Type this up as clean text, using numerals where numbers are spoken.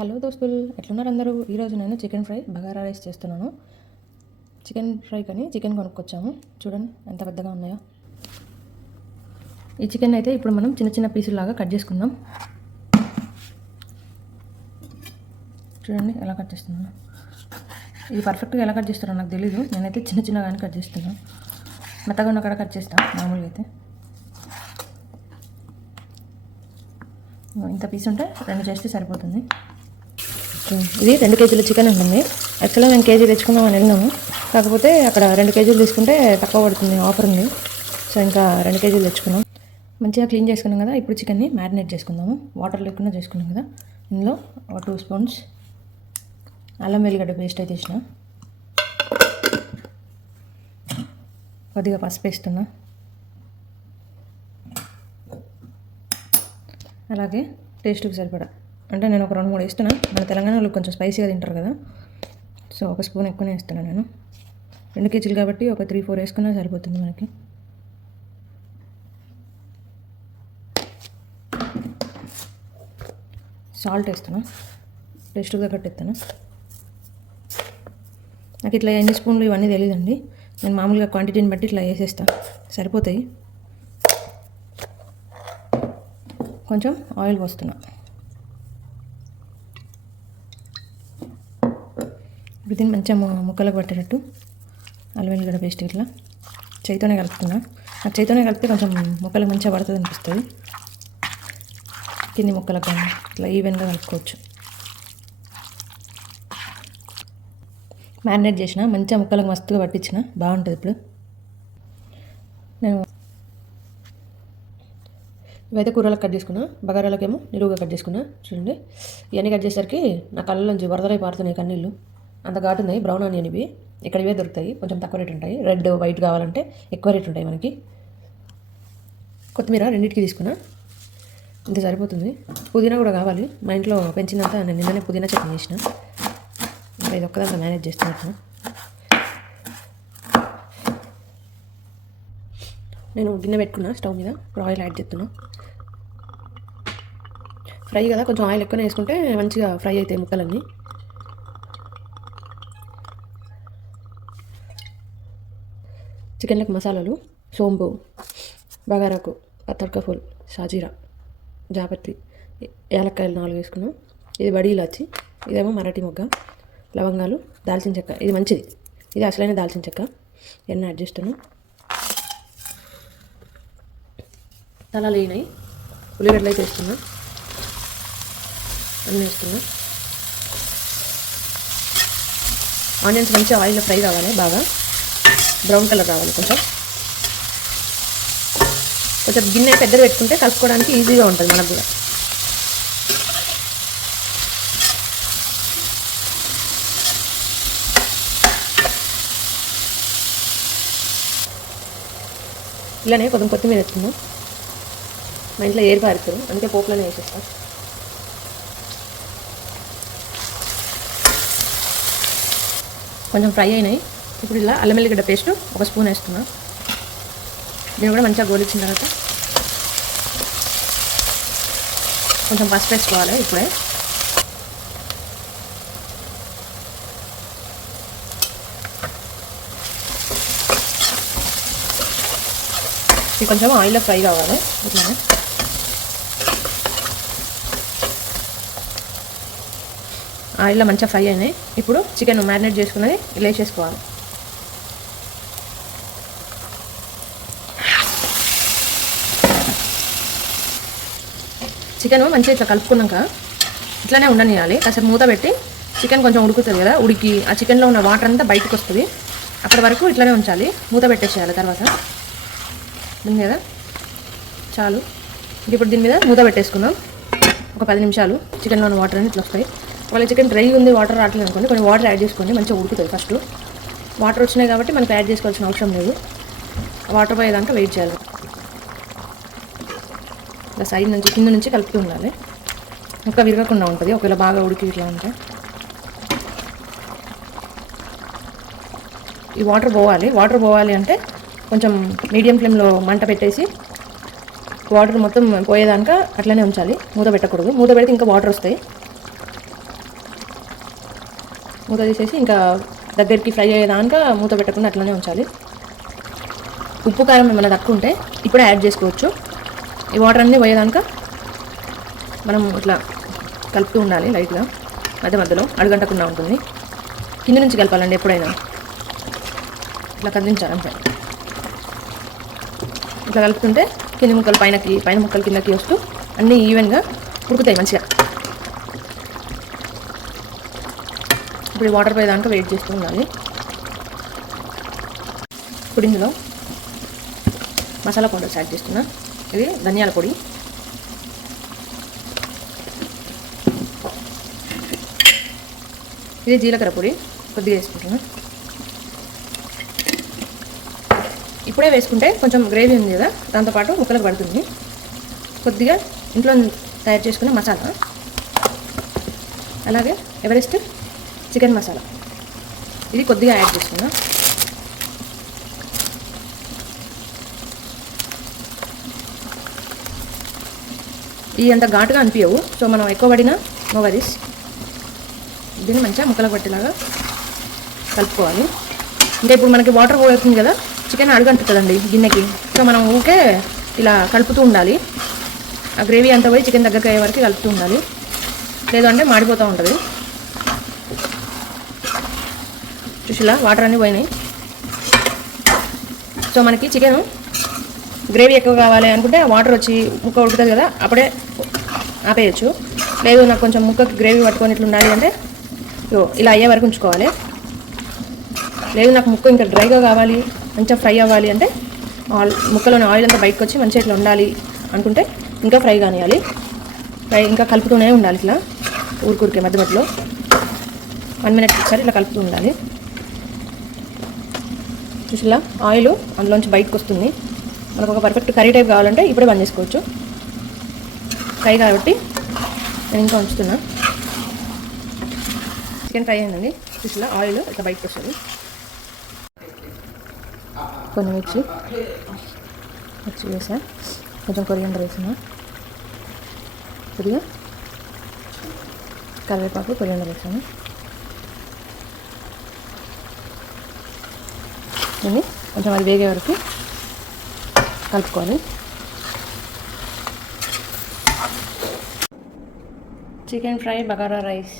Hello దోస్తులు, ఎట్లున్నారు అందరూ? ఈరోజు నేను చికెన్ ఫ్రై బగారా రైస్ చేస్తున్నాను. చికెన్ ఫ్రై కానీ చికెన్ కొనుక్కొచ్చాము. చూడండి ఎంత పెద్దగా ఉన్నాయో. ఈ చికెన్ అయితే ఇప్పుడు మనం చిన్న చిన్న పీసులాగా కట్ చేసుకుందాం. చూడండి ఎలా కట్ చేస్తున్నాను. ఇది పర్ఫెక్ట్గా ఎలా కట్ చేస్తారో నాకు తెలీదు. నేనైతే చిన్న చిన్నగానే కట్ చేస్తున్నాను. మెత్తగా ఉన్న కాడ కట్ చేస్తాను మామూలుగా అయితే. ఇంత పీస్ ఉంటే 2 చేస్తే సరిపోతుంది. ఇది 2 కేజీల చికెన్ ఉంటుంది. యాక్చువల్గా మేము కేజీ తెచ్చుకుందామని వెళ్ళినాము. కాకపోతే అక్కడ 2 కేజీలు తీసుకుంటే తక్కువ పడుతుంది, ఆఫర్ ఉంది. సో ఇంకా 2 కేజీలు తెచ్చుకున్నాం. మంచిగా క్లీన్ చేసుకున్నాం కదా. ఇప్పుడు చికెన్ని మ్యారినేట్ చేసుకుందాము. వాటర్ లేకుండా చేసుకున్నాం కదా. ఇందులో 2 స్పూన్స్ అల్లం వెల్లిగడ్డ పేస్ట్ అయితే వేసిన, కొద్దిగా పసుపు వేస్తున్నా, అలాగే టేస్ట్కి సరిపడా, అంటే నేను ఒక 2-3 వేస్తున్నా. మన తెలంగాణ వాళ్ళు కొంచెం స్పైసీగా తింటారు కదా, సో 1 స్పూన్ ఎక్కువనే వేస్తున్నాను నేను. 2 కేజీలు కాబట్టి ఒక 3-4 వేసుకున్నా సరిపోతుంది మనకి. సాల్ట్ వేస్తున్నా, టేస్ట్గా కట్టేస్తాను. నాకు ఇట్లా ఎన్ని స్పూన్లు ఇవన్నీ తెలియదండి. నేను మామూలుగా క్వాంటిటీని బట్టి ఇట్లా వేసేస్తాను, సరిపోతాయి. కొంచెం ఆయిల్ పోస్తున్నా. దీన్ని మంచిగా ముక్కలకు పట్టేటట్టు అల్లం వెల్లిగడ్డ పేస్ట్ ఇట్లా చేతితోనే కలుపుతున్నా. నాకు చేతితోనే కలిపితే కొంచెం ముక్కలకు మంచిగా పడుతుంది అనిపిస్తుంది. కింది ముక్కలకు ఇట్లా ఈవెన్గా కలుపుకోవచ్చు. మ్యారినేట్ చేసిన మంచిగా ముక్కలకు మస్తుగా పట్టించిన, బాగుంటుంది. ఇప్పుడు నేను ఇవైతే కూరలకు కట్ చేసుకున్నా, బగారాలకేమో నిలువుగా కట్ చేసుకున్నా. చూడండి, ఇవన్నీ కట్ చేసేసరికి నా కళ్ళ నుంచి వరదలై పారుతున్నాయి కన్నీళ్ళు. అంత ఘాటు ఉన్నాయి. బ్రౌన్ ఆనియన్ ఇవి ఇక్కడ ఇవే దొరుకుతాయి, కొంచెం తక్కువ రేట్ ఉంటాయి. రెడ్ వైట్ కావాలంటే ఎక్కువ రేట్ ఉంటాయి మనకి. కొత్తిమీర 2కి తీసుకున్నా, ఇంత సరిపోతుంది. పుదీనా కూడా కావాలి, మా ఇంట్లో పెంచినంత. నేను నిన్ననే పుదీనా చట్నీ చేసిన, ఇంకా ఇది ఒక్కదాంతో మేనేజ్ చేస్తున్నట్టు. నేను గిన్నె పెట్టుకున్నా స్టవ్ మీద. ఇప్పుడు ఆయిల్ యాడ్ చేస్తున్నా. ఫ్రై కదా, కొంచెం ఆయిల్ ఎక్కువనే వేసుకుంటే మంచిగా ఫ్రై అవుతాయి ముక్కలన్నీ. చికెన్లకు మసాలాలు: సోంపు, బగారాకు, పత్తర్కఫూల్, సాజీరా, జాపత్రి, యాలక్కాయలు 4 వేసుకున్నాం. ఇది బడి ఇలాచి, ఇదేమో మరాఠీ మొగ్గ, లవంగాలు, దాల్చిన చెక్క. ఇది మంచిది, ఇది అసలైన దాల్చిన చెక్క. ఎన్న యాడ్ చేస్తున్నాం. తలాలు వేయినాయి. ఉల్లిగడ్డలు అయితే వేస్తున్నా, అన్నీ వేస్తున్నా. ఆనియన్స్ మంచిగా ఆయిల్లో ఫ్రై కావాలి, బాగా బ్రౌన్ కలర్ రావాలి. కొంచెం గిన్నె పెద్దగా పెట్టుకుంటే కలుపుకోవడానికి ఈజీగా ఉంటుంది మనకు కూడా. ఇలానే కొంచెం కొత్తిమీర వేసుకుందాం. మా ఇంట్లో ఏరు పారుతారు, అందుకే పోపులోనే వేసేస్తాం. కొంచెం ఫ్రై అయినాయి. ఇప్పుడు ఇలా అల్లం వెల్లిగడ్డ పేస్ట్ 1 స్పూన్ వేస్తున్నా. దీన్ని కూడా మంచిగా గోలిచ్చిన తర్వాత కొంచెం పసుపు వేసుకోవాలి. ఇప్పుడే ఇది కొంచెం ఆయిల్లో ఫ్రై కావాలి. ఇట్లానే ఆయిల్లో మంచిగా ఫ్రై అయినాయి. ఇప్పుడు చికెన్ మ్యారినేట్ చేసుకున్నది ఇలా వేసేసుకోవాలి. చికెన్ మంచిగా ఇట్లా కలుపుకున్నాక ఇట్లానే ఉండనియాలి. కాసేపు మూత పెట్టి చికెన్ కొంచెం ఉడుకుతుంది కదా, ఉడికి ఆ చికెన్లో ఉన్న వాటర్ అంతా బయటకు వస్తుంది. అప్పటి వరకు ఇట్లానే ఉంచాలి, మూత పెట్టేసేయాలి. తర్వాత ఉంది కదా, చాలు. ఇప్పుడు దీని మీద మూత పెట్టేసుకుందాం. ఒక 10 నిమిషాలు చికెన్లో ఉన్న వాటర్ అన్ని ఇట్లా వస్తాయి. వాళ్ళ చికెన్ డ్రై ఉంది, వాటర్ రావట్లేదు అనుకోండి, కొన్ని వాటర్ యాడ్ చేసుకోండి, మంచిగా ఉడుకుతుంది. ఫస్ట్ వాటర్ వచ్చినాయి కాబట్టి మనకు యాడ్ చేసుకోవాల్సిన అవసరం లేదు. వాటర్ పోయేదాకా వెయిట్ చేయాలి. ఇలా సైడ్ నుంచి కింద నుంచి కలుపుతూ ఉండాలి, ఇంకా విరగకుండా ఉంటుంది ఒకవేళ బాగా ఉడికి ఇట్లా ఉంటే. ఈ వాటర్ పోవాలి అంటే కొంచెం మీడియం ఫ్లేమ్లో మంట పెట్టేసి వాటర్ మొత్తం పోయేదాకా అట్లనే ఉంచాలి. మూత పెట్టకూడదు, మూత పెడితే ఇంకా వాటర్ వస్తాయి. మూత తీసేసి ఇంకా దగ్గరికి ఫ్రై అయ్యేదాకా మూత పెట్టకుండా అట్లనే ఉంచాలి. ఉప్పు కారం ఏమైనా తక్కువ ఉంటే ఇప్పుడే యాడ్ చేసుకోవచ్చు. ఈ వాటర్ అన్నీ పోయేదాకా మనం ఇట్లా కలుపుతూ ఉండాలి లైట్గా, మధ్య మధ్యలో అడుగంటకుండా ఉంటుంది. కింద నుంచి కలపాలండి ఎప్పుడైనా, ఇట్లా కదిలించాలి అంతే. ఇట్లా కలుపుతుంటే కింది ముక్కలు పైనకి, పైన ముక్కలు కిందకి వస్తూ అన్నీ ఈవెన్గా ఉడుకుతాయి మంచిగా. ఇప్పుడు వాటర్ పోయేదాకా వెయిట్ చేస్తూ ఉండాలి. ఇప్పుడు ఇందులో మసాలా పౌడర్స్ యాడ్ చేస్తున్నా. ఇది ధనియాల పొడి, ఇది జీలకర్ర పొడి కొద్దిగా వేసుకుంటున్నా. ఇప్పుడే వేసుకుంటే కొంచెం గ్రేవీ ఉంది కదా, దాంతోపాటు ముక్కలకు పడుతుంది. కొద్దిగా ఇంట్లో తయారు చేసుకునే మసాలా, అలాగే ఎవరెస్ట్ చికెన్ మసాలా, ఇది కొద్దిగా యాడ్ చేసుకున్నా. ఇవి అంత ఘాటుగా అనిపించవు, సో మనం ఎక్కువ పడిన నో వరీస్. దీన్ని మంచిగా ముక్కలకు పట్టేలాగా కలుపుకోవాలి. అంటే ఇప్పుడు మనకి వాటర్ పోతుంది కదా, చికెన్ అడుగంటుందండి గిన్నెకి, సో మనం ఊకే ఇలా కలుపుతూ ఉండాలి. ఆ గ్రేవీ అంతా పోయి చికెన్ దగ్గరికి అయ్యే వరకు కలుపుతూ ఉండాలి, లేదంటే మాడిపోతూ ఉంటుంది. చూసిలా వాటర్ అన్నీ పోయినాయి. సో మనకి చికెన్ గ్రేవీ ఎక్కువ కావాలి అనుకుంటే వాటర్ వచ్చి ముక్క ఉడుకుతుంది కదా, అప్పుడే ఆపేయచ్చు. లేదు నాకు కొంచెం ముక్కకి గ్రేవీ పట్టుకొని ఇట్లా ఉండాలి అంటే ఇలా అయ్యే వరకు ఉంచుకోవాలి. లేదు నాకు ముక్క ఇంకా డ్రైగా కావాలి, మంచిగా ఫ్రై అవ్వాలి అంటే ముక్కలోని ఆయిల్ అంతా బయటకు వచ్చి మంచిగా ఇట్లా ఉండాలి అనుకుంటే ఇంకా ఫ్రై కానివ్వాలి. ఫ్రై ఇంకా కలుపుతూనే ఉండాలి, ఇట్లా ఊరికే మధ్య మధ్యలో 1 minute ఒకసారి ఇట్లా కలుపుతూ ఉండాలి. చూసిలా ఆయిల్ అందులోంచి బయటకు వస్తుంది. మనకు ఒక పర్ఫెక్ట్ కర్రీ టైప్ కావాలంటే ఇప్పుడే బంద్ చేసుకోవచ్చు. ఫ్రై కాబట్టి నేను ఇంకా ఉంచుతున్నా. చికెన్ ఫ్రై అయిందండి. చూసిలా ఆయిల్ ఇట్లా బయటకు వస్తుంది. కొన్ని మిర్చి వేసా, కొంచెం కొరియాండర్ వేసిన, కొద్దిగా కరివేపాకు, కొరియాండర్ వేసాను. దీన్ని కొంచెం అది వేగే వరకు కలుపుకోవాలి. Chicken fry, bagara rice.